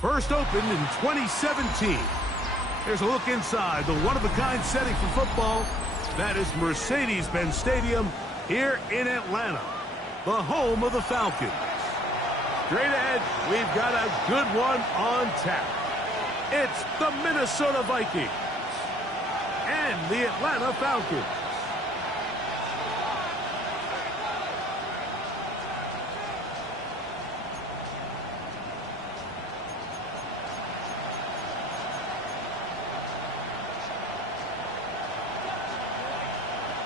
First opened in 2017. Here's a look inside the one-of-a-kind setting for football. That is Mercedes-Benz Stadium here in Atlanta, the home of the Falcons. Straight ahead, we've got a good one on tap. It's the Minnesota Vikings and the Atlanta Falcons.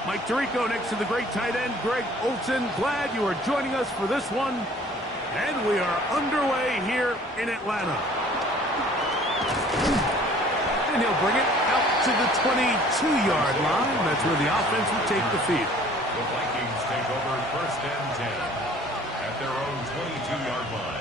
Mike Tirico next to the great tight end, Greg Olsen. Glad you are joining us for this one. And we are underway here in Atlanta. And he'll bring it out to the 22-yard line. That's where the offense will take the field. The Vikings take over first and 10 at their own 22-yard line.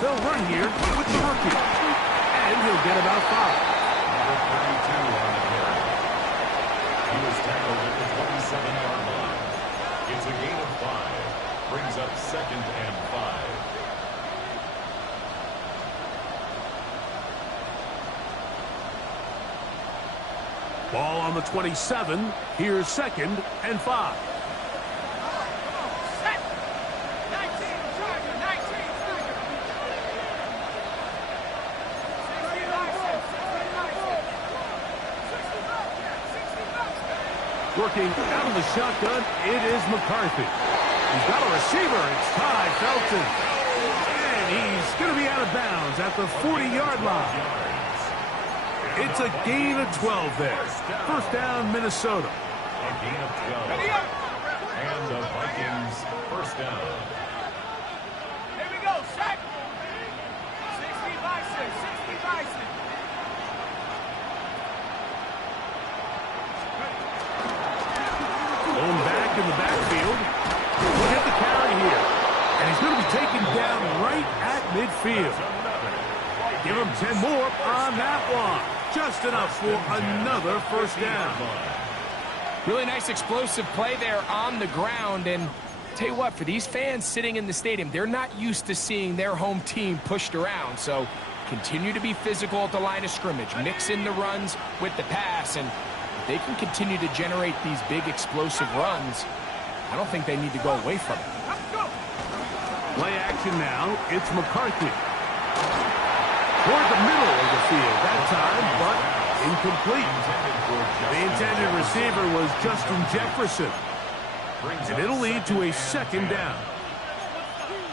They'll run here with the rookie. And he'll get about 5. Number 32 on the carry. He was tackled at the 27-yard line. It's a gain of 5. Brings up second and 5. Ball on the 27. Here's second and 5. Working out of the shotgun, it is McCarthy. He's got a receiver. It's Ty Felton. And he's going to be out of bounds at the 40-yard line. It's a gain of 12 there. First down, Minnesota. A gain of 12. And the Vikings first down. Here we go, set. 60 bison, 60 bison. Going back in the backfield. Look at the carry here. And he's going to be taken down right at midfield. Give him 10 more on that one. Just enough for another first down. Really nice explosive play there on the ground. And tell you what, for these fans sitting in the stadium, they're not used to seeing their home team pushed around. So continue to be physical at the line of scrimmage. Mix in the runs with the pass. And if they can continue to generate these big explosive runs, I don't think they need to go away from it. Play action now. It's McCarthy. Toward the middle of the field that time, but incomplete. The intended receiver was Justin Jefferson. And it'll lead to a second down.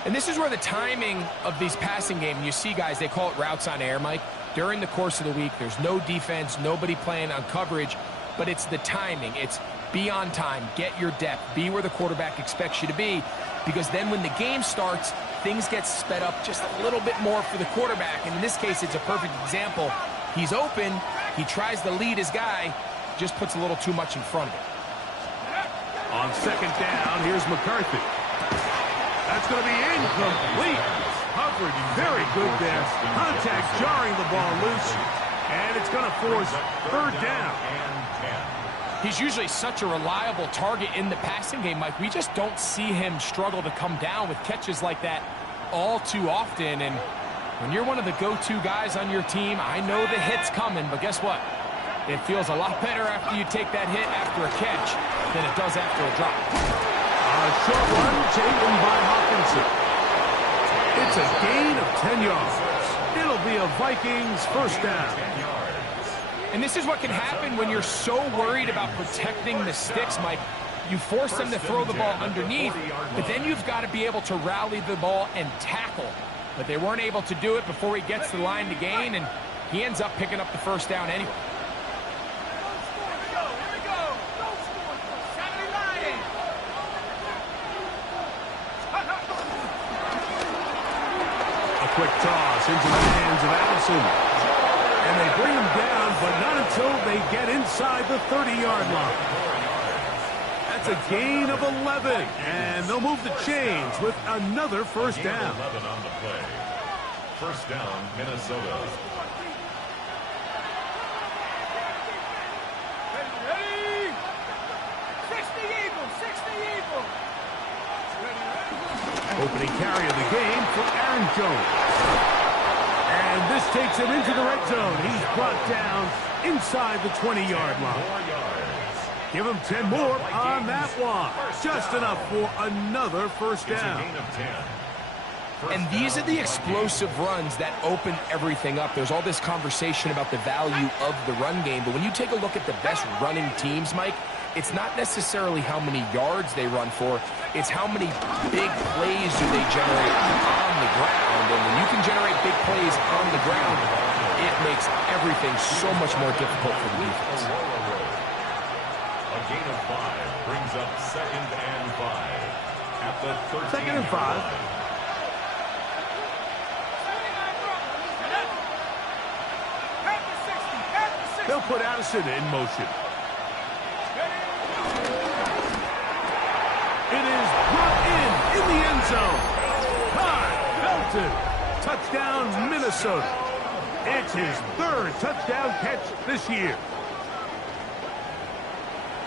And this is where the timing of these passing games, you see guys, they call it routes on air, Mike. During the course of the week, there's no defense, nobody playing on coverage, but it's the timing. It's be on time, get your depth, be where the quarterback expects you to be, because then when the game starts, things get sped up just a little bit more for the quarterback. And in this case, it's a perfect example. He's open, he tries to lead his guy, just puts a little too much in front of him. On second down, here's McCarthy. That's going to be incomplete. Coverage very good there. Contact jarring the ball loose. And it's going to force third down. He's usually such a reliable target in the passing game, Mike. We just don't see him struggle to come down with catches like that all too often. And when you're one of the go-to guys on your team, I know the hit's coming, but guess what? It feels a lot better after you take that hit after a catch than it does after a drop. A short one taken by Hawkinson. It's a gain of 10 yards. It'll be a Vikings first down. And this is what can happen when you're so worried about protecting the sticks, Mike. You force them to throw the ball underneath, but then you've got to be able to rally the ball and tackle. But they weren't able to do it before he gets to the line to gain, and he ends up picking up the first down anyway. Quick toss into the hands of Allison. And they bring him down, but not until they get inside the 30-yard line. That's a gain of 11. And they'll move the chains with another first down. 11 on the play. First down, Minnesota. Ready? 60 Eagles, 60 Eagles. Opening carry of the game for Aaron Jones. And this takes him into the red zone. He's brought down inside the 20-yard line. 4 yards. Give him 10 more on that one. Just enough for another first It's a down. gain of 10. And these are the explosive runs that open everything up. There's all this conversation about the value of the run game, but when you take a look at the best running teams, Mike, it's not necessarily how many yards they run for, it's how many big plays do they generate on the ground. And when you can generate big plays on the ground, it makes everything so much more difficult for the defense. A gain of 5 brings up 2nd and 5 at the 13th. 2nd and 5. They'll put Addison in motion. It is brought in the end zone. Todd Felton. Touchdown, Minnesota. It's his 3rd touchdown catch this year.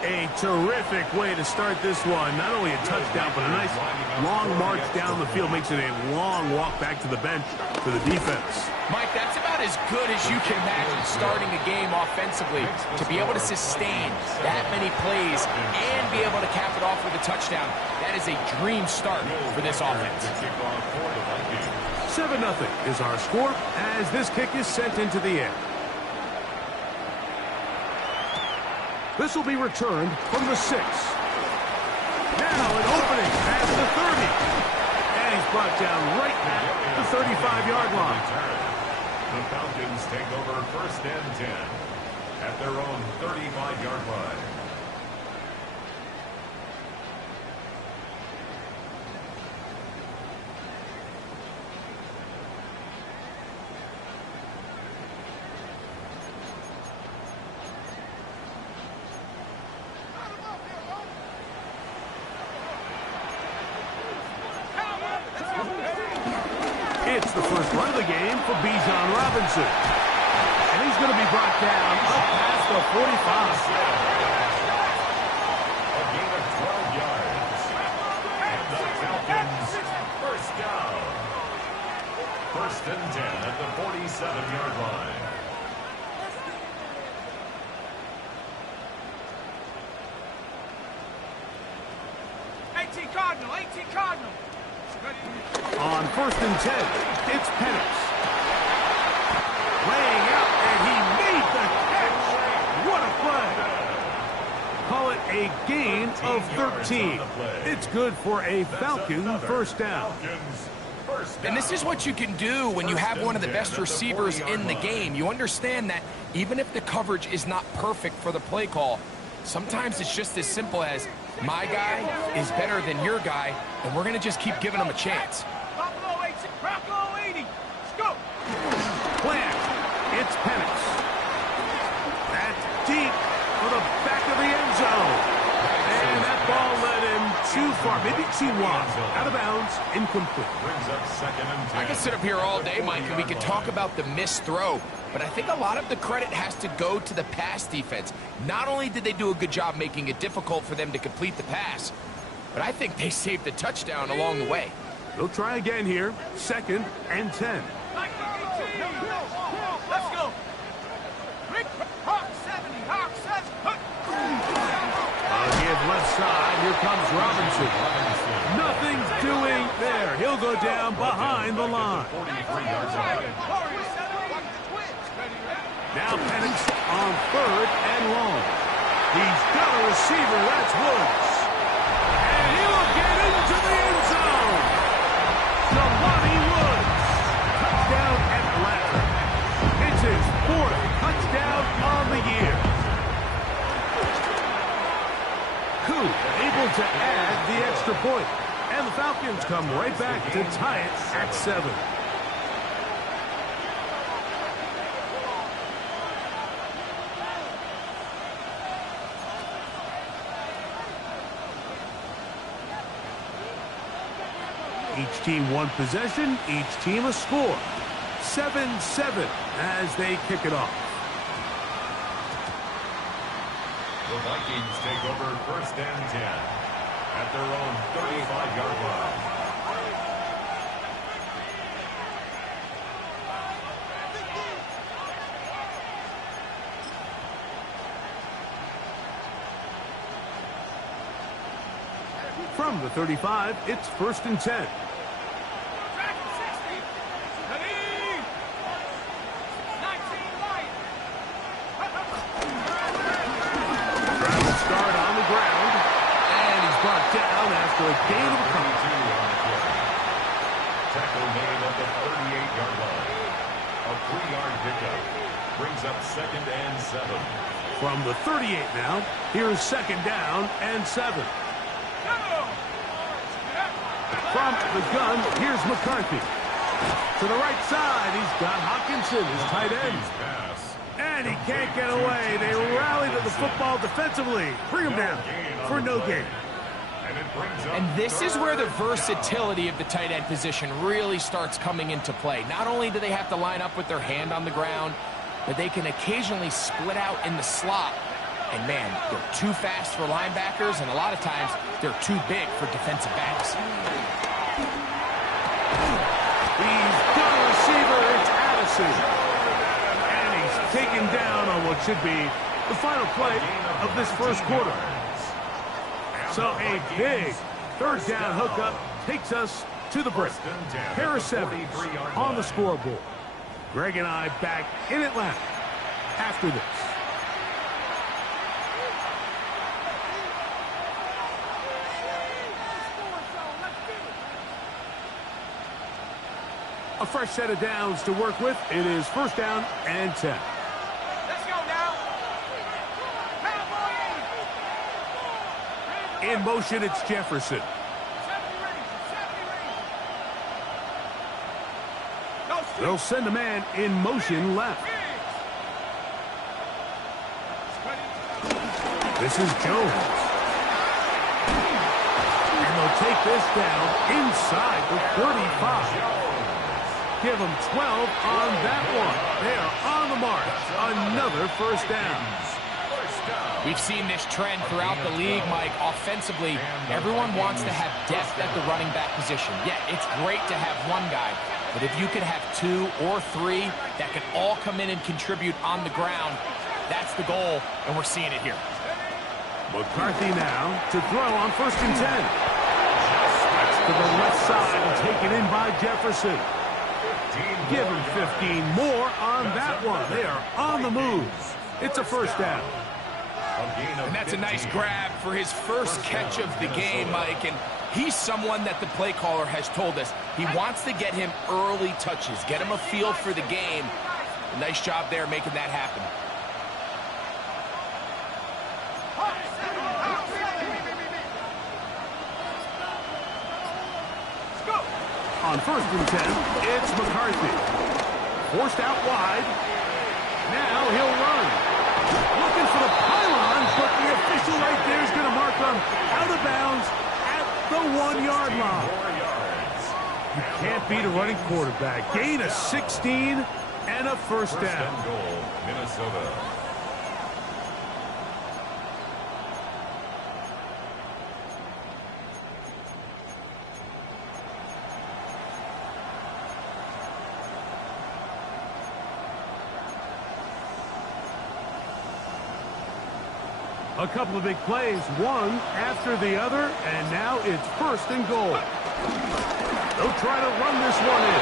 A terrific way to start this one. Not only a touchdown, but a nice long march down the field. Makes it a long walk back to the bench for the defense. Mike, that's about as good as you can imagine starting a game offensively. To be able to sustain that many plays and be able to cap it off with a touchdown, that is a dream start for this offense. 7-0 is our score as this kick is sent into the air. This will be returned from the 6. Now an opening at the 30. And he's brought down right at the 35-yard line. The Falcons take over 1st and 10 at their own 35-yard line. It's the first run of the game for Bijan Robinson. And he's going to be brought down up past the 45. A gain of 12 yards. And the Falcons first down. 1st and 10 at the 47-yard line. Cardinal, 18 Cardinal. On 1st and 10, it's Penix. Laying out, and he made the catch. What a play. Call it a gain of 13. It's good for a Falcon first down. And this is what you can do when you have one of the best receivers in the game. You understand that even if the coverage is not perfect for the play call, sometimes it's just as simple as my guy is better than your guy, and we're going to just keep giving him a chance. Bronco 80. Let's go. Plant. It's Penix. That's deep for the back of the end zone. And that ball led him too far. Maybe too wide. Out of bounds. Incomplete. Brings up 2nd and 10. I could sit up here all day, Mike, and we could talk about the missed throw, but I think a lot of the credit has to go to the pass defense. Not only did they do a good job making it difficult for them to complete the pass, but I think they saved the touchdown along the way. They'll try again here. 2nd and 10. Let's go. Rick, Hawk 70, Hawk 70. Give left side. Here comes Robinson. Nothing's doing there. He'll go down behind the line. 43-yard line. Now Penix on 3rd and long. He's got a receiver. That's Woods. And he will get into the end zone. Jelani Woods. Touchdown Atlanta. It's his 4th touchdown on the year. Coup able to add the extra point. And the Falcons come right back to tie it at 7. Each team one possession, each team a score. 7-7 as they kick it off. The Vikings take over 1st and 10 at their own 35-yard line. From the 35, it's 1st and 10. Travel start on the ground, and he's brought down after a gain of a couple. Tackle made at the 38-yard line. A 3-yard pickup brings up 2nd and 7. From the 38 now, here's 2nd down and 7. From the gun, here's McCarthy. To the right side, he's got Hockenson, his tight end. And he can't get away. They rally to the football defensively. Bring him down for no gain. And this is where the versatility of the tight end position really starts coming into play. Not only do they have to line up with their hand on the ground, but they can occasionally split out in the slot. And, man, they're too fast for linebackers, and a lot of times they're too big for defensive backs. He's got a receiver. It's Addison. And he's taken down on what should be the final play of this first quarter. So a big 3rd down hookup takes us to the break. Pair of 7s on the scoreboard. Greg and I back in Atlanta after this. A fresh set of downs to work with. It is 1st down and 10. Let's go now. In motion, it's Jefferson. They'll send a man in motion left. This is Jones. And they'll take this down inside the 35. Give them 12 on that one. They are on the march. Another 1st down. We've seen this trend throughout the league, Mike. Offensively, everyone wants to have depth at the running back position. Yeah, it's great to have one guy, but if you could have 2 or 3 that can all come in and contribute on the ground, that's the goal, and we're seeing it here. McCarthy now to throw on 1st and 10. That's to the left side and taken in by Jefferson. Give him 15 more on that one. They are on the move. It's a 1st down. And that's a nice grab for his first catch of the game, Mike. And he's someone that the play caller has told us he wants to get him early touches, get him a feel for the game. A nice job there making that happen. On 1st and 10, it's McCarthy. Forced out wide. Now he'll run. Looking for the pylon, but the official right there is going to mark him out of bounds at the 1-yard line. You can't beat a running quarterback. Gain of 16 and a 1st down. First and goal, Minnesota. A couple of big plays, one after the other, and now it's 1st and goal. They'll try to run this one in.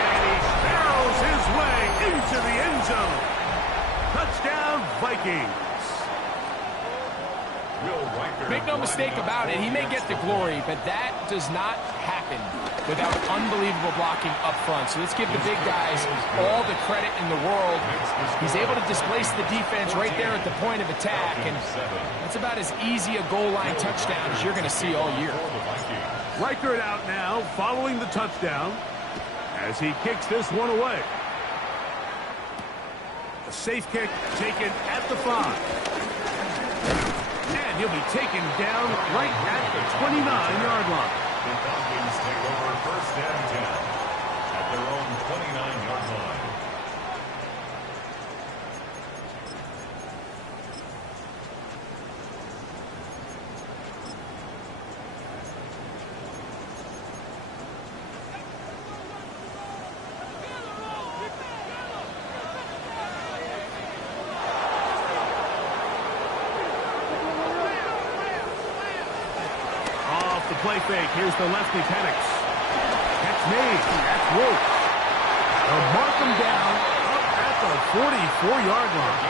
And he barrels his way into the end zone. Touchdown, Vikings. Make no mistake about it, he may get the glory, but that does not happen without unbelievable blocking up front. So let's give the big guys all the credit in the world. He's able to displace the defense right there at the point of attack, and that's about as easy a goal line touchdown as you're going to see all year. Reichert out now following the touchdown as he kicks this one away. A safe kick taken at the 5. And he'll be taken down right at the 29-yard line. The Falcons Falcons take over first and 10 at their own 29-yard line. The play fake. Here's the lefty, Penix. Catch made. That's Wolf. They'll mark him down up at the 44-yard line.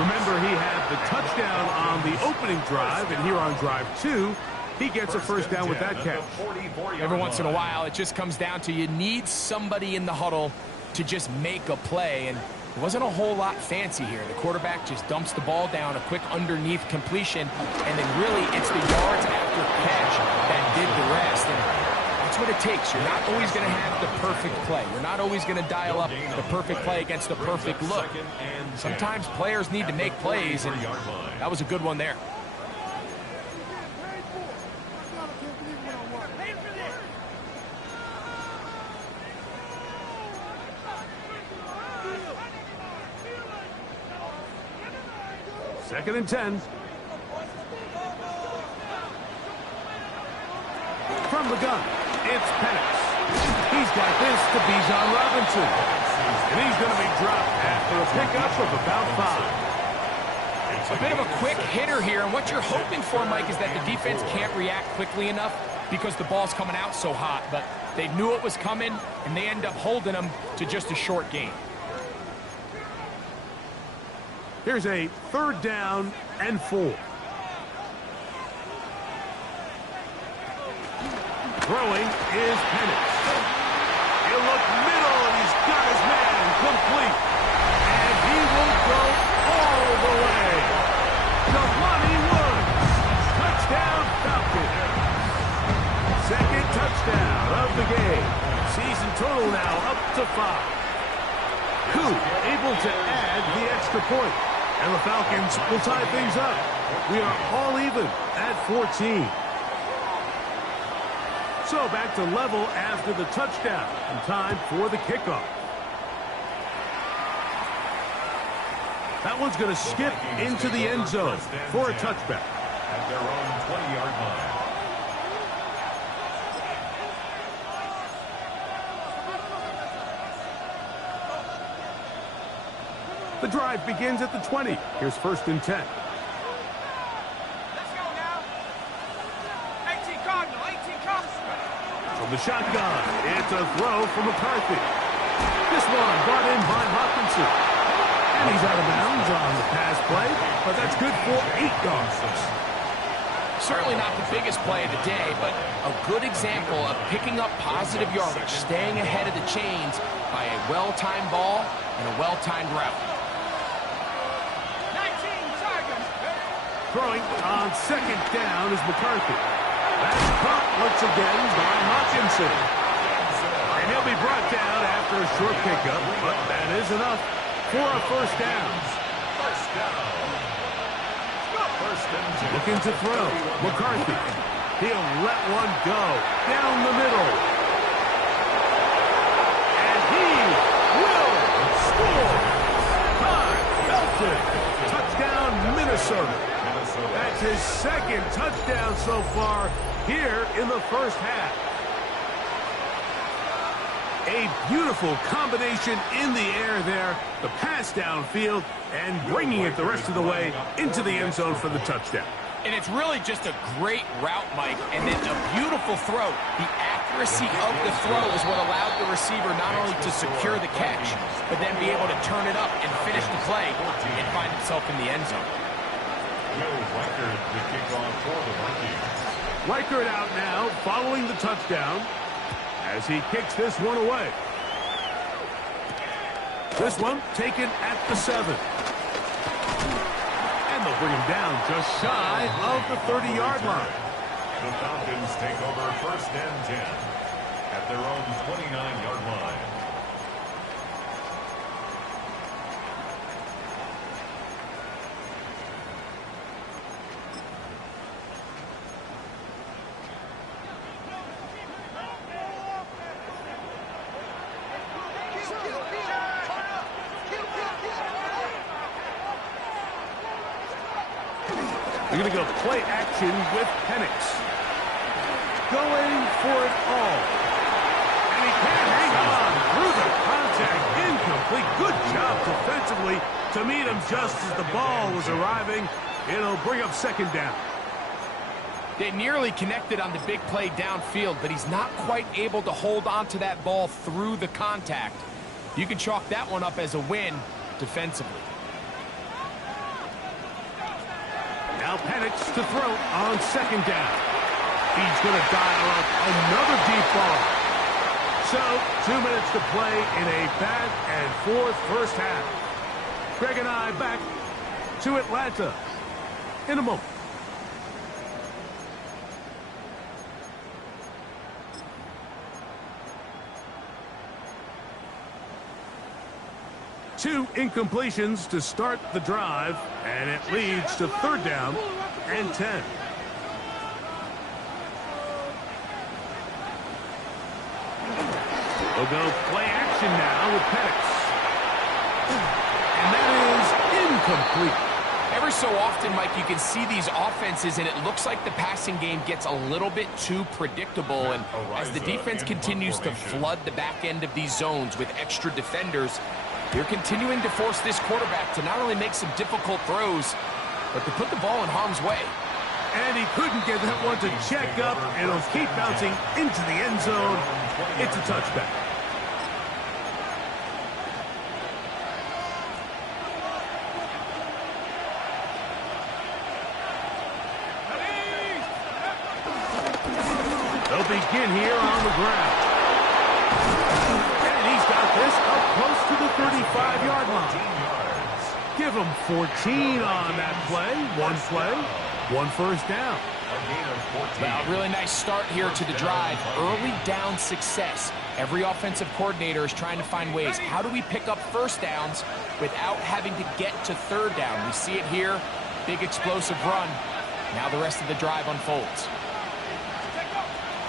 Remember, he had the touchdown on the opening drive, and here on drive 2, he gets a first down with that catch. Every once in a while, it just comes down to you need somebody in the huddle to just make a play, and it wasn't a whole lot fancy here. The quarterback just dumps the ball down, a quick underneath completion, and then really it's the yards after catch that did the rest. And that's what it takes. You're not always going to have the perfect play. You're not always going to dial up the perfect play against the perfect look. Sometimes players need to make plays, and that was a good one there. Second and 10. From the gun, it's Penix. He's got this to Bijan Robinson. And he's going to be dropped after a pickup of about 5. A bit of a quick hitter here, and what you're hoping for, Mike, is that the defense can't react quickly enough because the ball's coming out so hot. But they knew it was coming, and they end up holding them to just a short gain. Here's a third down and 4. Throwing is Penix. He'll look middle, and he's got his man complete. And he will go all the way. Delonte Woods. Touchdown, Falcons. Second touchdown of the game. Season total now up to 5. Koo able to add the extra point. And the Falcons will tie things up. We are all even at 14. So back to level after the touchdown. And time for the kickoff. That one's going to skip into the end zone for a touchback. At their own 20-yard line. The drive begins at the 20. Here's first and 10. Let's go now. 18 Cardinal, 18 Cardinal. From the shotgun, it's a throw from McCarthy. This one brought in by Hawkinson. And he's out of bounds on the pass play, but that's good for 8 yards. Certainly not the biggest play of the day, but a good example of picking up positive yardage, staying ahead of the chains by a well-timed ball and a well-timed route. Throwing on second down is McCarthy. That's caught once again by Hawkinson. And he'll be brought down after a short pickup, but that is enough for a first down. First down. First and 10. Looking to throw. McCarthy. He'll let one go down the middle. And he will score. Todd Felton. Touchdown, Minnesota. That's his second touchdown so far here in the first half. A beautiful combination in the air there. The pass downfield and bringing it the rest of the way into the end zone for the touchdown. And it's really just a great route, Mike, and then a beautiful throw. The accuracy of the throw is what allowed the receiver not only to secure the catch, but then be able to turn it up and finish the play and find himself in the end zone. Will Reichert the kickoff for the Vikings. Reichert out now following the touchdown as he kicks this one away. This one taken at the 7. And they'll bring him down just shy of the 30-yard line. The Falcons take over first and 10 at their own 29-yard line. They're going to go play action with Penix. Going for it all. And he can't hang on through the contact. Incomplete. Good job defensively to meet him just as the ball was arriving. It'll bring up second down. They nearly connected on the big play downfield, but he's not quite able to hold on to that ball through the contact. You can chalk that one up as a win defensively. Now Penix to throw on second down. He's going to dial up another deep ball. So, 2 minutes to play in a back and forth first half. Greg and I back to Atlanta in a moment. Two incompletions to start the drive, and it leads to third down and 10. We'll go play action now with Penix. And that is incomplete. Every so often, Mike, you can see these offenses, and it looks like the passing game gets a little bit too predictable. And as the defense continues to flood the back end of these zones with extra defenders, they're continuing to force this quarterback to not only make some difficult throws, but to put the ball in harm's way. And he couldn't get that one to check up, and it'll keep bouncing into the end zone. It's a touchback. They'll begin here on the ground. And he's got this up close to the 35-yard line. Give him 14 on that play. One first down. Well, really nice start here to the drive. Early down success. Every offensive coordinator is trying to find ways. How do we pick up first downs without having to get to third down? We see it here. Big explosive run. Now the rest of the drive unfolds.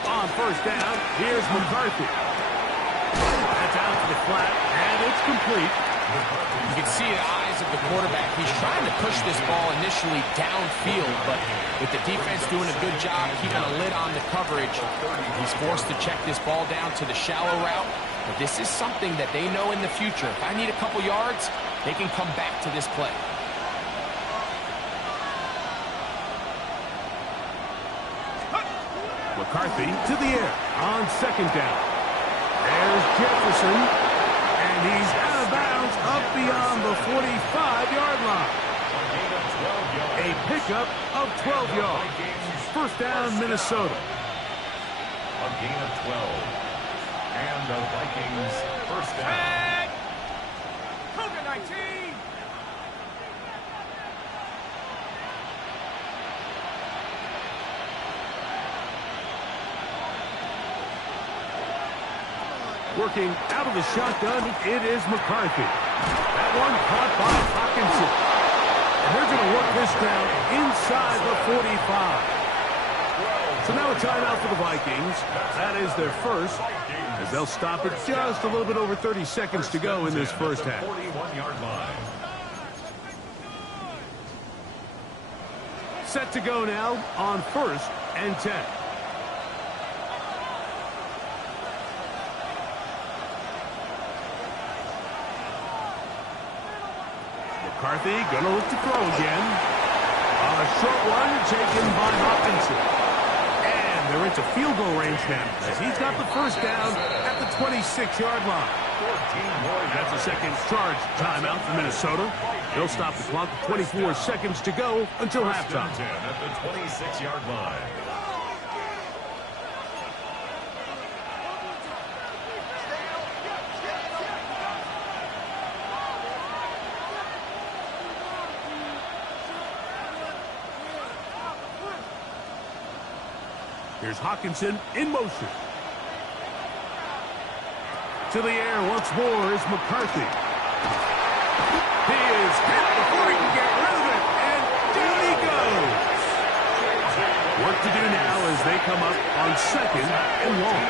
On first down, here's McCarthy. That's out to the flat, and it's complete. You can see the eyes of the quarterback. He's trying to push this ball initially downfield, but with the defense doing a good job keeping a lid on the coverage, he's forced to check this ball down to the shallow route. But this is something that they know in the future. If I need a couple yards, they can come back to this play. McCarthy to the air on second down. There's Jefferson, and he's out of bounds up beyond the 45-yard line. A pickup of 12 yards. First down, Minnesota. A gain of 12. And the Vikings first down. Cougar 19. Working out of the shotgun, it is McCarthy. That one caught by Hawkinson. And they're going to work this down inside the 45. So now a timeout for the Vikings. That is their first, as they'll stop it just a little bit over 30 seconds to go in this first half. 41-yard line. Set to go now on first and 10. McCarthy going to look to throw again. A short one taken by Hopkinson. And they're into field goal range now, as he's got the first down at the 26-yard line. That's a second charge timeout for Minnesota. They'll stop the clock with 24 seconds to go until halftime. At the 26-yard line. Here's Hawkinson in motion. To the air once more is McCarthy. He is hit before he can get rid of it, and down he goes. Work to do now as they come up on second and long.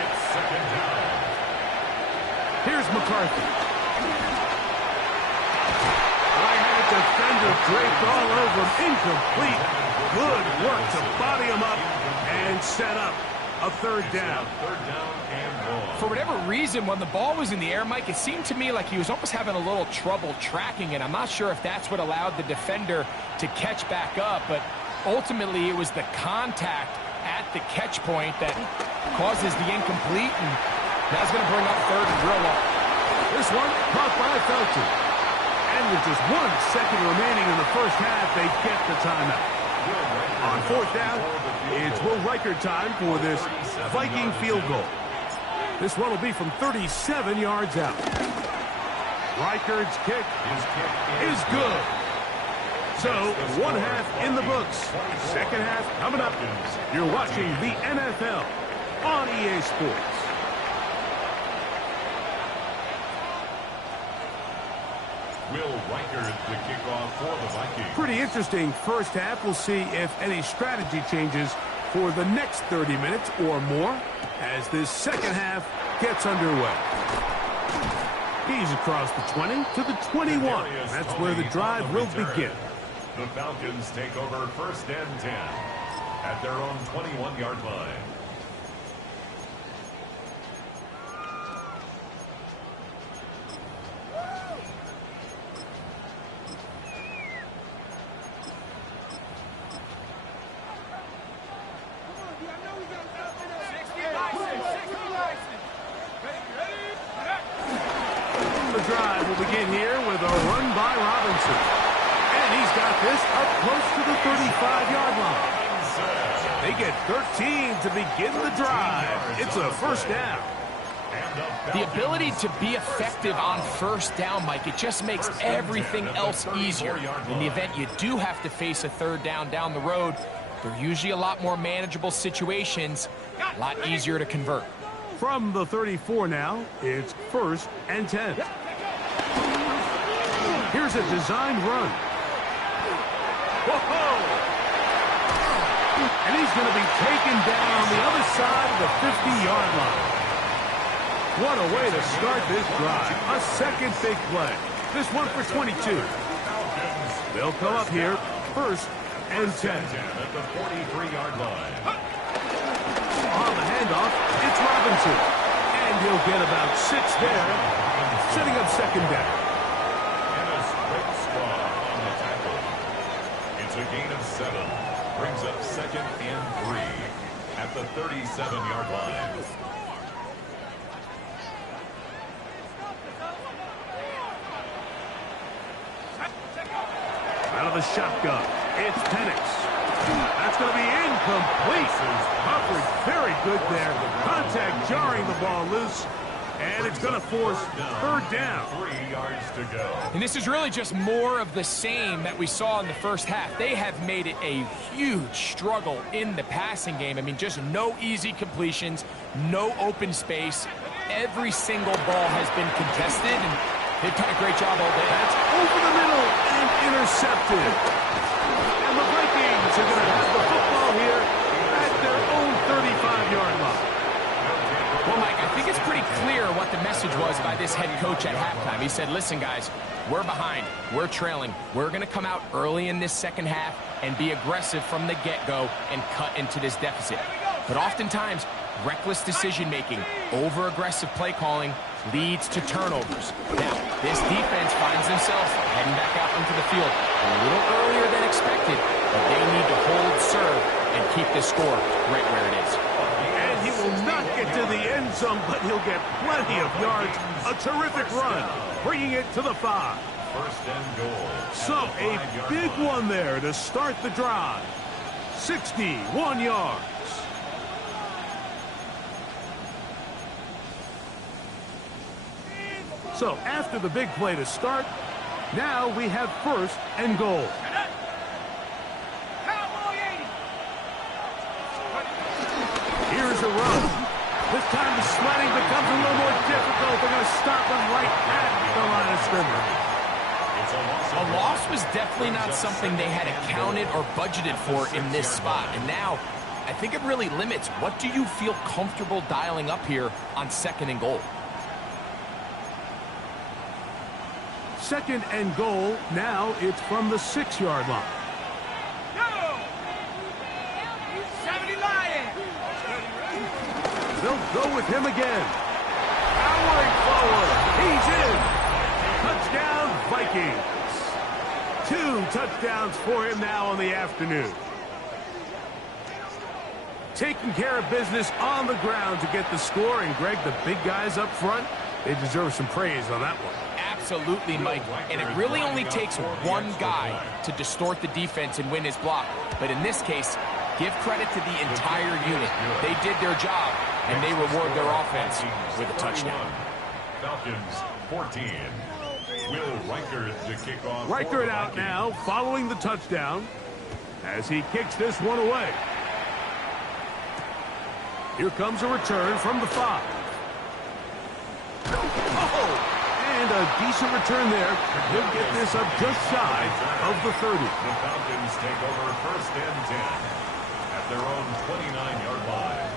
It's second down. Here's McCarthy. I had to Defender draped all over him. Incomplete. Good work to body him up and set up a third down. For whatever reason, when the ball was in the air, Mike, it seemed to me like he was almost having a little trouble tracking it. I'm not sure if that's what allowed the defender to catch back up, but ultimately it was the contact at the catch point that causes the incomplete, and that's going to bring up third and real long. This one caught by Felton. And with just 1 second remaining in the first half, they get the timeout. On fourth down, it's Will Reichard time for this Viking field goal. This one will be from 37 yards out. Reichard's kick is good. So, one half in the books. Second half coming up. You're watching the NFL on EA Sports. Will Reichard the kickoff for the Vikings. Pretty interesting first half. We'll see if any strategy changes for the next 30 minutes or more as this second half gets underway. He's across the 20 to the 21. That's where the drive will begin. The Falcons take over first and 10 at their own 21-yard line. The drive will begin here with a run by Robinson. And he's got this up close to the 35-yard line. They get 13 to begin the drive. It's a first down. The ability to be effective on first down, Mike, it just makes everything else easier. In the event you do have to face a third down the road, they're usually a lot more manageable situations, a lot easier to convert. From the 34 now, it's first and 10. Here's a designed run. Whoa! And he's going to be taken down on the other side of the 50-yard line. What a way to start this drive. A second big play. This one for 22. They'll come up here first and 10. At the 43-yard line. On the handoff, it's Robinson. And he'll get about 6 there, setting up second down. And a straight squad on the tackle. It's a gain of 7. Brings up second and 3 at the 37-yard line. Out of the shotgun, it's Penix. That's going to be incomplete. Coverage very good there. Contact jarring the ball loose. And it's going to force third down. 3 yards to go. And this is really just more of the same that we saw in the first half. They have made it a huge struggle in the passing game. I mean, just no easy completions, no open space. Every single ball has been contested, and they've done a great job all day. That's over the middle and intercepted. And the Vikings are going to have the football here at their own 35-yard line. Well, Mike, I think it's pretty clear what the message was by this head coach at halftime. He said, listen, guys, we're behind. We're trailing. We're going to come out early in this second half and be aggressive from the get-go and cut into this deficit. But oftentimes, reckless decision-making, over-aggressive play calling leads to turnovers. Now, this defense finds themselves heading back out into the field a little earlier than expected, but they need to hold serve and keep this score right where it is. And he will not get to the end zone, but he'll get plenty of yards. A terrific run, bringing it to the 5. First and goal. So a big one there to start the drive. 61 yards. So after the big play to start, now we have first and goal. Here's a run. This time the sledding becomes a little more difficult. They're going to stop him right at the line of scrimmage. A loss was definitely not something they had accounted or budgeted for in this spot. And now, I think it really limits what do you feel comfortable dialing up here on second and goal. 2nd and goal. Now it's from the 6-yard line. Go! 70 Lions! They'll go with him again. Powering forward. He's in. Touchdown, Vikings. 2 touchdowns for him now on the afternoon. Taking care of business on the ground to get the score. And, Greg, the big guys up front, they deserve some praise on that one. Absolutely, Mike. And it really only takes one guy to distort the defense and win his block. But in this case, give credit to the entire unit. They did their job, and they reward their offense with a touchdown. Falcons 14. Will Reichert to kick off. Reichert out now, following the touchdown, as he kicks this one away. Here comes a return from the 5. Oh! And a decent return there. He'll get this up just shy of the 30. The Falcons take over 1st and 10 at their own 29-yard line.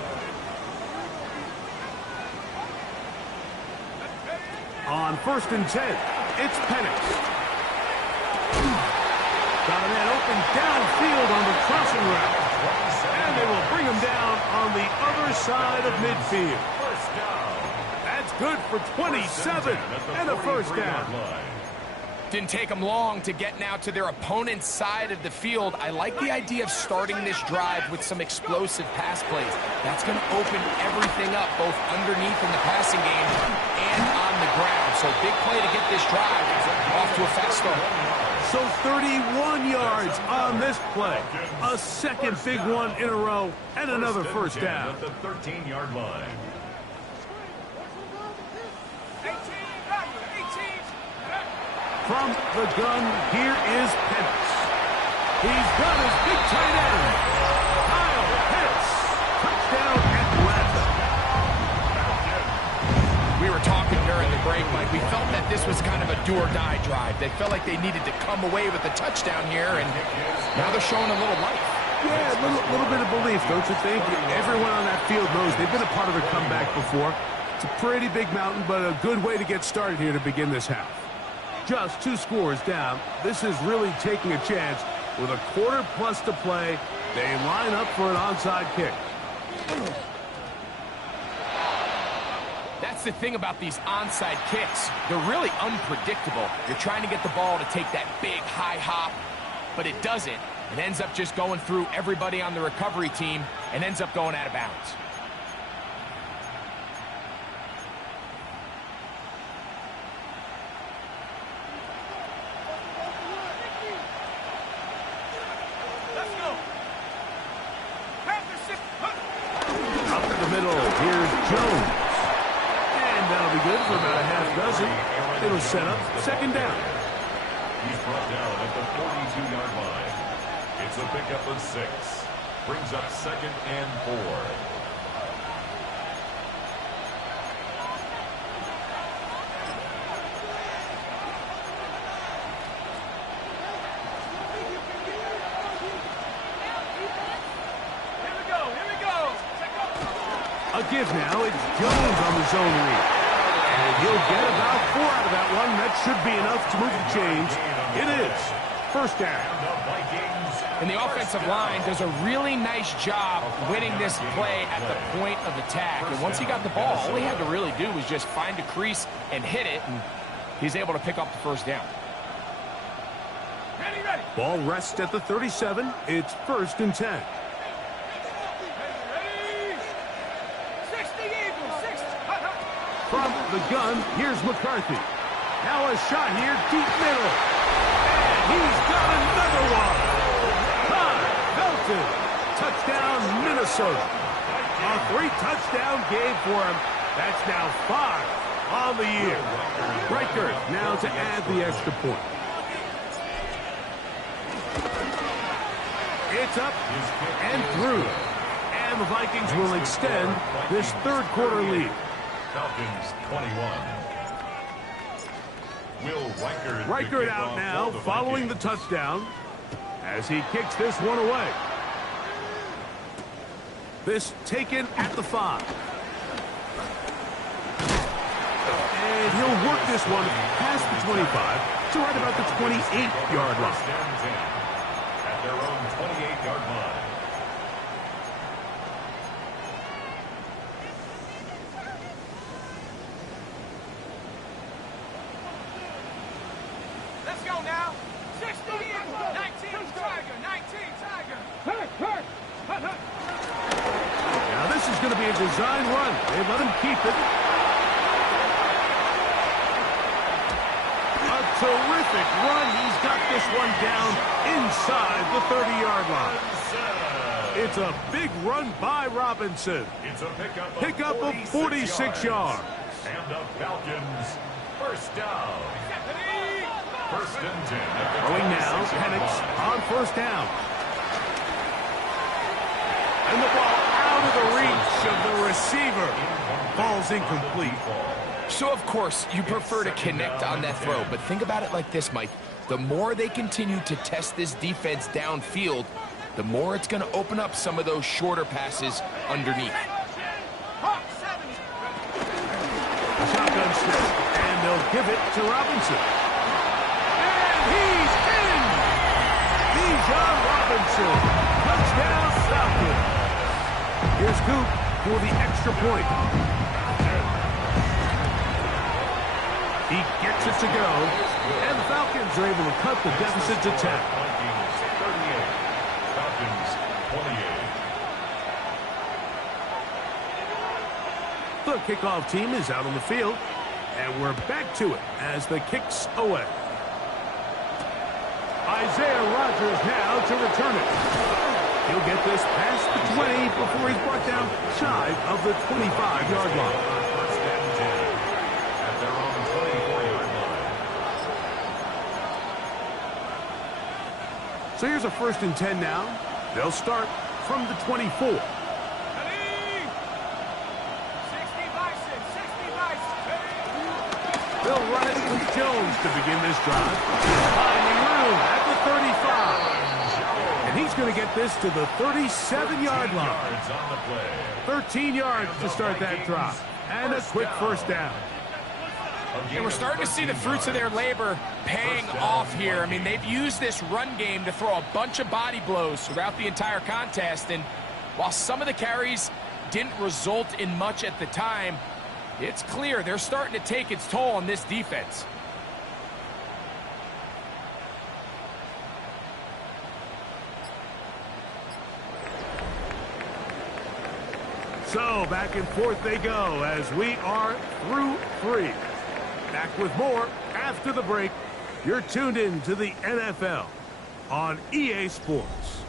On 1st and 10, it's Penix. Got a man open downfield on the crossing route. And they will bring him down on the other side of midfield. First down. That's good for 27 and a first down. Didn't take them long to get now to their opponent's side of the field. I like the idea of starting this drive with some explosive pass plays. That's going to open everything up, both underneath in the passing game and on the ground. So big play to get this drive off to a fast start. So 31 yards on this play. A second big one in a row and another first down. At the 13-yard line. 18, 18. From the gun, here is Penix. He's got his big tight end. Kyle Pitts. Touchdown, Atlanta. We were talking during the break, Mike. We felt that this was kind of a do-or-die drive. They felt like they needed to come away with a touchdown here, and now they're showing a little life. Yeah, a little bit of belief, don't you think? Everyone on that field knows they've been a part of a comeback before. It's a pretty big mountain, but a good way to get started here to begin this half. Just 2 scores down. This is really taking a chance. With a quarter plus to play, they line up for an onside kick. That's the thing about these onside kicks. They're really unpredictable. You're trying to get the ball to take that big high hop, but it doesn't. It ends up just going through everybody on the recovery team and ends up going out of bounds. Let's go. Up in the middle, here's Jones. And that'll be good for about a half dozen. It'll set up 2nd down. He's brought down at the 42-yard line. It's a pickup of 6. Brings up 2nd and 4. A give now. It's Jones on the zone read. And he'll get about 4 out of that one. That should be enough to move the chains. It is. First down. And the offensive line does a really nice job winning this play at the point of attack. And once he got the ball, all he had to really do was just find a crease and hit it. And he's able to pick up the first down. Ready, ready. Ball rests at the 37. It's 1st and 10. 60 Eagles, 60. From the gun, here's McCarthy. Now a shot here, deep middle. And he's got another one. Felton. Touchdown, Minnesota. A 3-touchdown game for him. That's now 5 on the year. Reichert now to add the extra point. It's up and through. And the Vikings will extend this 3rd quarter lead. Falcons 21. Will Reichert out now, following the touchdown, as he kicks this one away. This taken at the 5. And he'll work this one past the 25 to to right about the 28-yard line. First and 10 at their own 28-yard line. Let's go now. 16, 19, Tiger, 19, Tiger. Now this is going to be a design run. They let him keep it. A terrific run. He's got this one down inside the 30-yard line. It's a big run by Robinson. It's a Pickup of 46 yards. And the Falcons first down. First and 10. Throwing now, Penix on first down. And the ball out of the reach of the receiver. Ball's incomplete. So, of course, you prefer to connect on that throw, but think about it like this, Mike. The more they continue to test this defense downfield, the more it's going to open up some of those shorter passes underneath. Shotgun snap, and they'll give it to Robinson. And he's in! Bijan Robinson. Touchdown, Falcons. Here's Coop for the extra point. He gets it to go, and the Falcons are able to cut the deficit to 10. Falcons 28. The kickoff team is out on the field, and we're back to it as the kick's away. Isaiah Rodgers now to return it. He'll get this past the 20 before he's brought down shy of the 25-yard line. First and 10 at their own 24-yard line. So here's a first and 10 now. They'll start from the 24. They'll run it with Jones to begin this drive. Finding room at the 35. And he's going to get this to the 37-yard line. 13 yards to start that drop. And a quick first down. And we're starting to see the fruits of their labor paying off here. I mean, they've used this run game to throw a bunch of body blows throughout the entire contest. And while some of the carries didn't result in much at the time, it's clear they're starting to take its toll on this defense. So back and forth they go as we are through 3. Back with more after the break. You're tuned in to the NFL on EA Sports.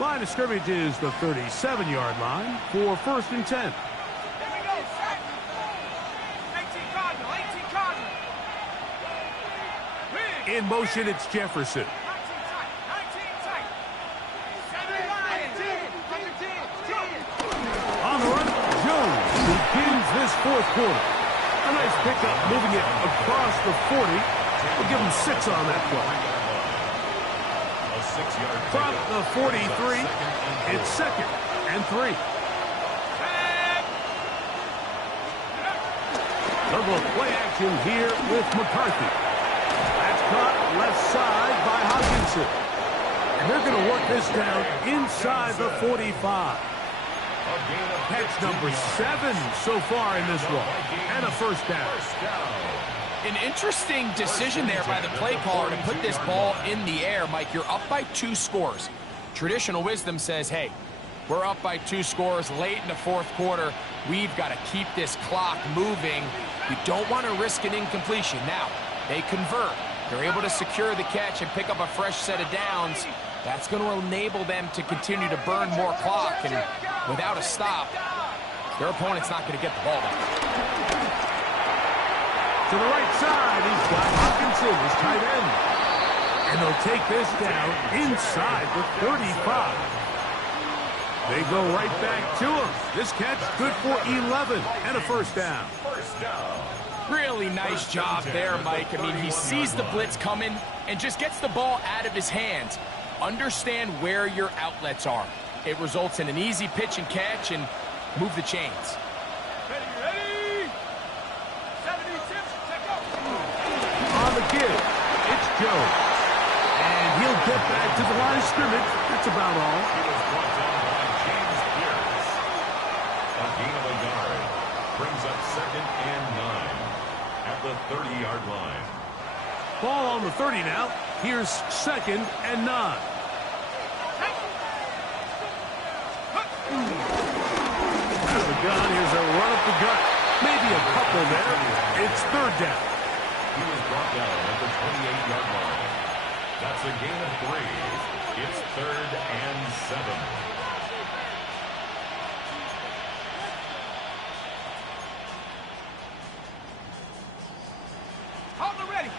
Line of scrimmage is the 37-yard line for first and 10. In motion, it's Jefferson. On the run, Jones begins this fourth quarter. A nice pickup, moving it across the 40. We'll give him 6 on that play. From the 43, it's second and 3. Double play action here with McCarthy. That's caught left side by Hopkinson. And they're going to work this down inside the 45. Catch number 7 so far in this one. And a first down. An interesting decision there by the play caller to put this ball in the air. Mike, you're up by 2 scores. Traditional wisdom says, hey, we're up by 2 scores late in the fourth quarter. We've got to keep this clock moving. You don't want to risk an incompletion. Now, they convert. They're able to secure the catch and pick up a fresh set of downs. That's going to enable them to continue to burn more clock. And without a stop, their opponent's not going to get the ball back. To the right side, he's got Hopkinson, his tight end. And they'll take this down inside the 35. They go right back to him. This catch good for 11 and a first down. Really nice job there, Mike. I mean, he sees the blitz coming and just gets the ball out of his hands. Understand where your outlets are. It results in an easy pitch and catch and move the chains. Ready? 70 tips, check out. On the give, it's Joe. And he'll get back to the line of scrimmage. That's about all. He was brought down by James Pierce. A gain of a yard. Brings up 2nd and 9 at the 30-yard line. Ball on the 30 now. Here's 2nd and 9. Out of the gun, here's a run up the gut. Maybe a couple there. It's 3rd down. He was brought down at the 28-yard line. That's a gain of 3. It's 3rd and 7. Hold the ready.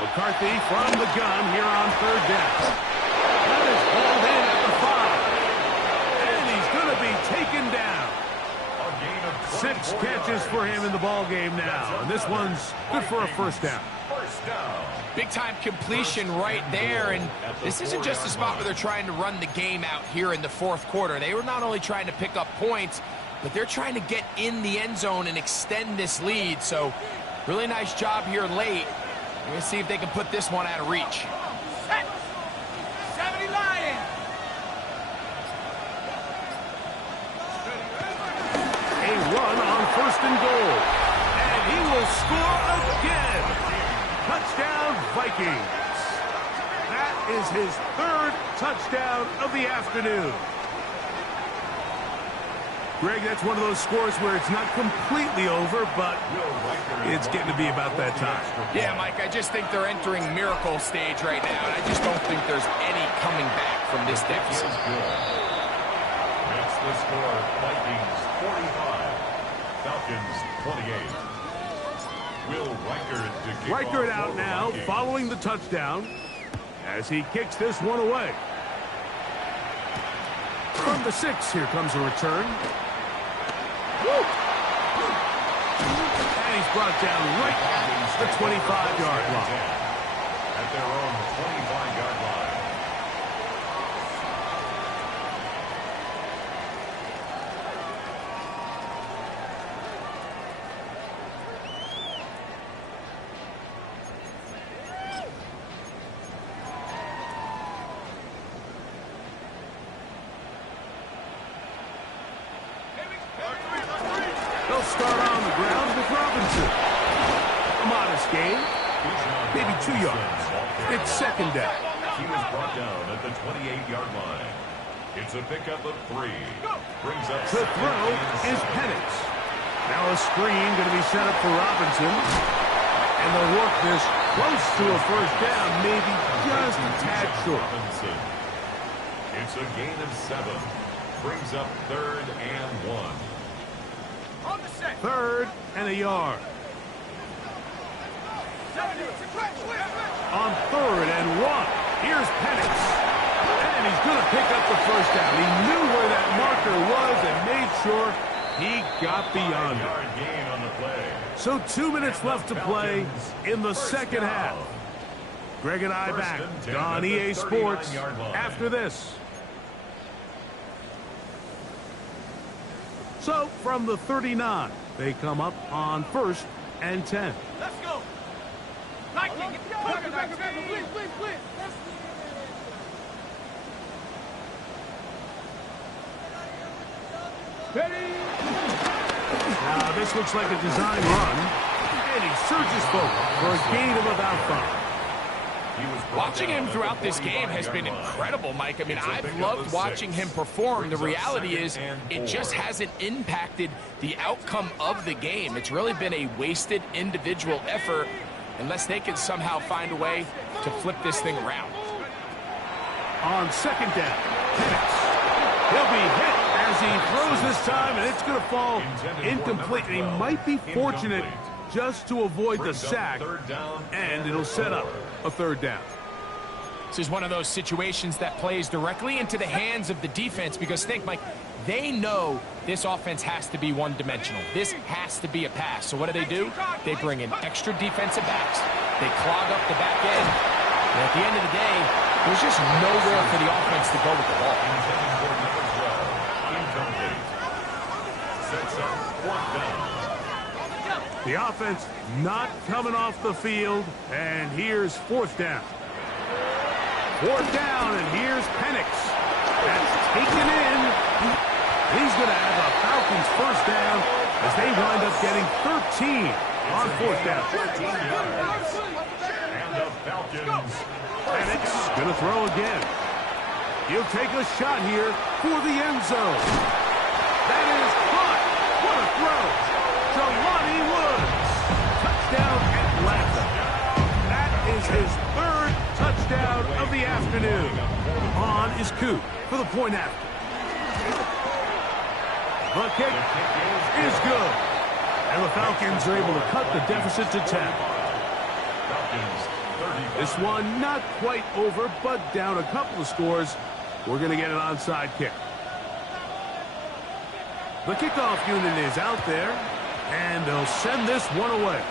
McCarthy from the gun here on 3rd down. That is hauled in at the 5. And he's going to be taken down. A gain of 6 24 catches yards. for him in the ball game now. And this one's good for a 1st down. First down. Big-time completion right there, and this isn't just a spot where they're trying to run the game out here in the 4th quarter. They were not only trying to pick up points, but they're trying to get in the end zone and extend this lead. So really nice job here late. We're going to see if they can put this one out of reach. 70 Lions. A run on 1st and goal. And he will score again. Touchdown, Vikings. That is his 3rd touchdown of the afternoon. Greg, that's one of those scores where it's not completely over, but it's getting to be about that time. Yeah, Mike, I just think they're entering miracle stage right now, and I just don't think there's any coming back from this deficit. That's the score. Vikings 45, Falcons 28. Will Reichert to kick Reichert off out for the now, Vikings. following the touchdown, as he kicks this one away. From the 6, here comes a return. And he's brought down right at the 25-yard line. At their own 25-yard line. They'll start on the ground with Robinson. A modest gain, maybe 2 yards. It's 2nd down. He was brought down at the 28-yard line. It's a pickup of 3. Brings up The 2nd throw and is 7. Penix. Now a screen going to be set up for Robinson. And they'll work this close to a 1st down, maybe just a tad short. Robinson. It's a gain of 7. Brings up 3rd and 1. On the set. 3rd and a yard. 70. On 3rd and 1. Here's Penix. And he's going to pick up the 1st down. He knew where that marker was and made sure he got beyond it. 5-yard gain on the play. So 2 minutes left to play in the 2nd half. Greg and I back on EA Sports after this. So from the 39, they come up on 1st and 10. Let's go. Like it. Get the pocket back. Please. Ready. Now this looks like a design run. And he surges forward for a gain of about 5. Watching him throughout this game has been incredible, Mike. I mean, I've loved watching him perform. The reality is it just hasn't impacted the outcome of the game. It's really been a wasted individual effort unless they can somehow find a way to flip this thing around. On 2nd down, Penix. He'll be hit as he throws this time, and it's going to fall incomplete. He might be fortunate just to avoid the sack, and it'll set up a 3rd down. This is one of those situations that plays directly into the hands of the defense because think, Mike, they know this offense has to be one-dimensional. This has to be a pass. So what do? They bring in extra defensive backs. They clog up the back end. And at the end of the day, there's just nowhere for the offense to go with the ball. The offense not coming off the field, and here's 4th down. 4th down, and here's Penix. That's taken in. He's going to have a Falcons 1st down as they wind up getting 13 on 4th down. 13 yards. And the Falcons. Penix going to throw again. He'll take a shot here for the end zone. That is caught. What a throw. Jelani Woods. Touchdown Atlanta. That is his 3rd touchdown of the afternoon. On is Coop for the point after. The kick is good. And the Falcons are able to cut the deficit to 10. This one not quite over, but down a couple of scores. We're going to get an onside kick. The kickoff unit is out there, and they'll send this one away.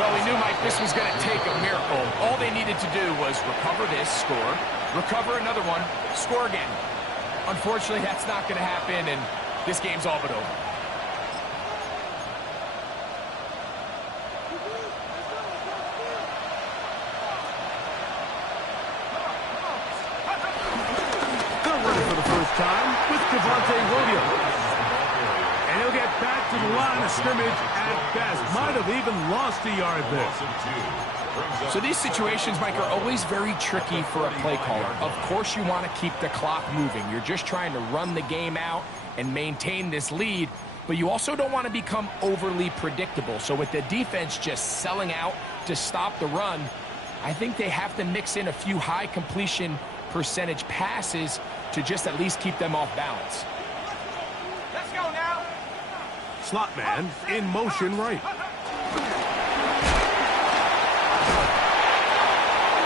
Well, we knew, Mike, this was going to take a miracle. All they needed to do was recover this, score, recover another one, score again. Unfortunately, that's not going to happen, and this game's all but over. They'll run it for the first time with Javonte Williams. And he'll get back to the line of scrimmage at best. Might have even lost a yard there. So these situations, Mike, are always very tricky for a play caller. Of course you want to keep the clock moving. You're just trying to run the game out and maintain this lead, but you also don't want to become overly predictable. So with the defense just selling out to stop the run, I think they have to mix in a few high completion percentage passes to just at least keep them off balance. Let's go now. Slot man in motion right.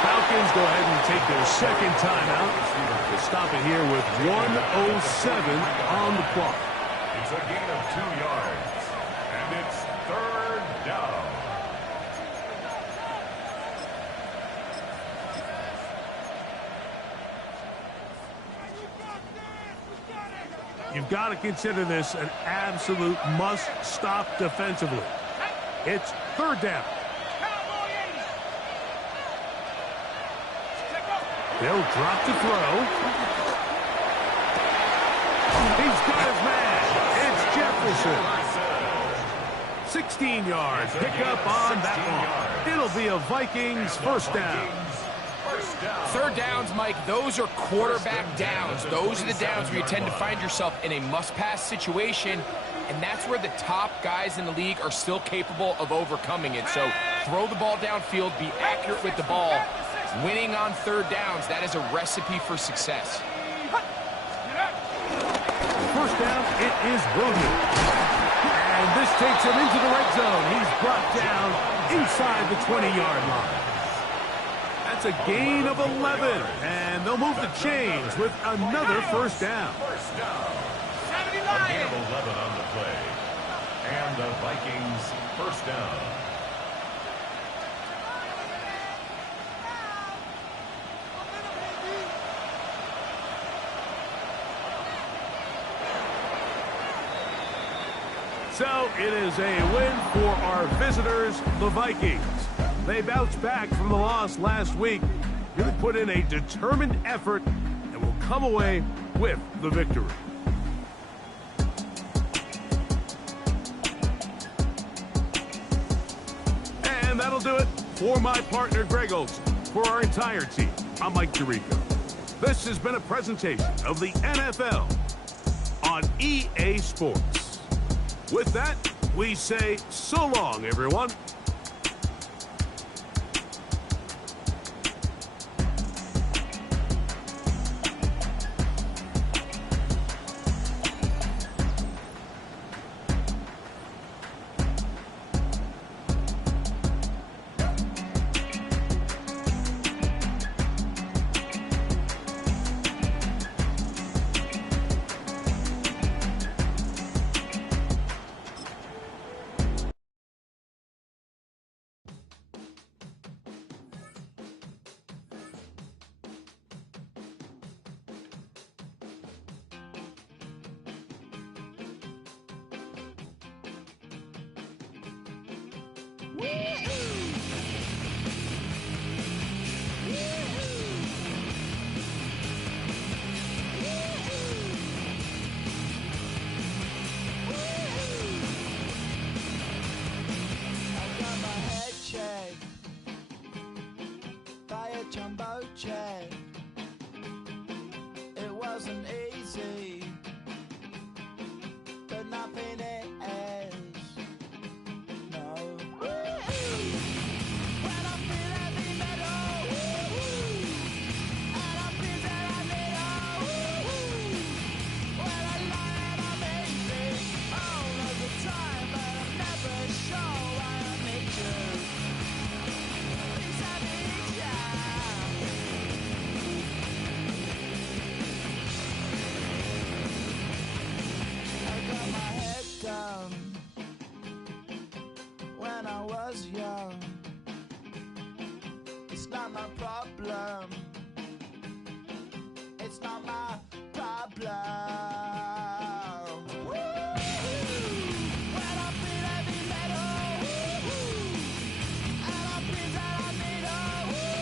Falcons go ahead and take their 2nd timeout. They stop it here with 1:07 on the clock. It's a gain of 2 yards, and it's 3rd down. You've got to consider this an absolute must-stop defensively. It's 3rd down. They'll drop to throw. He's got his man. It's Jefferson. 16 yards. Pick up on that one. It'll be a Vikings 1st down. 3rd downs, Mike, those are quarterback downs. Those are the downs where you tend to find yourself in a must-pass situation, and that's where the top guys in the league are still capable of overcoming it. So throw the ball downfield, be accurate with the ball. Winning on 3rd downs, that is a recipe for success. 1st down, it is Williams. And this takes him into the red zone. He's brought down inside the 20-yard line. That's a gain of 11, and they'll move the chains with another 1st down. A gain of 11 on the play, and the Vikings 1st down. So it is a win for our visitors, the Vikings. They bounced back from the loss last week. Really put in a determined effort and will come away with the victory. And that'll do it for my partner, Greg Olson. For our entire team, I'm Mike Tirico. This has been a presentation of the NFL on EA Sports. With that, we say so long, everyone.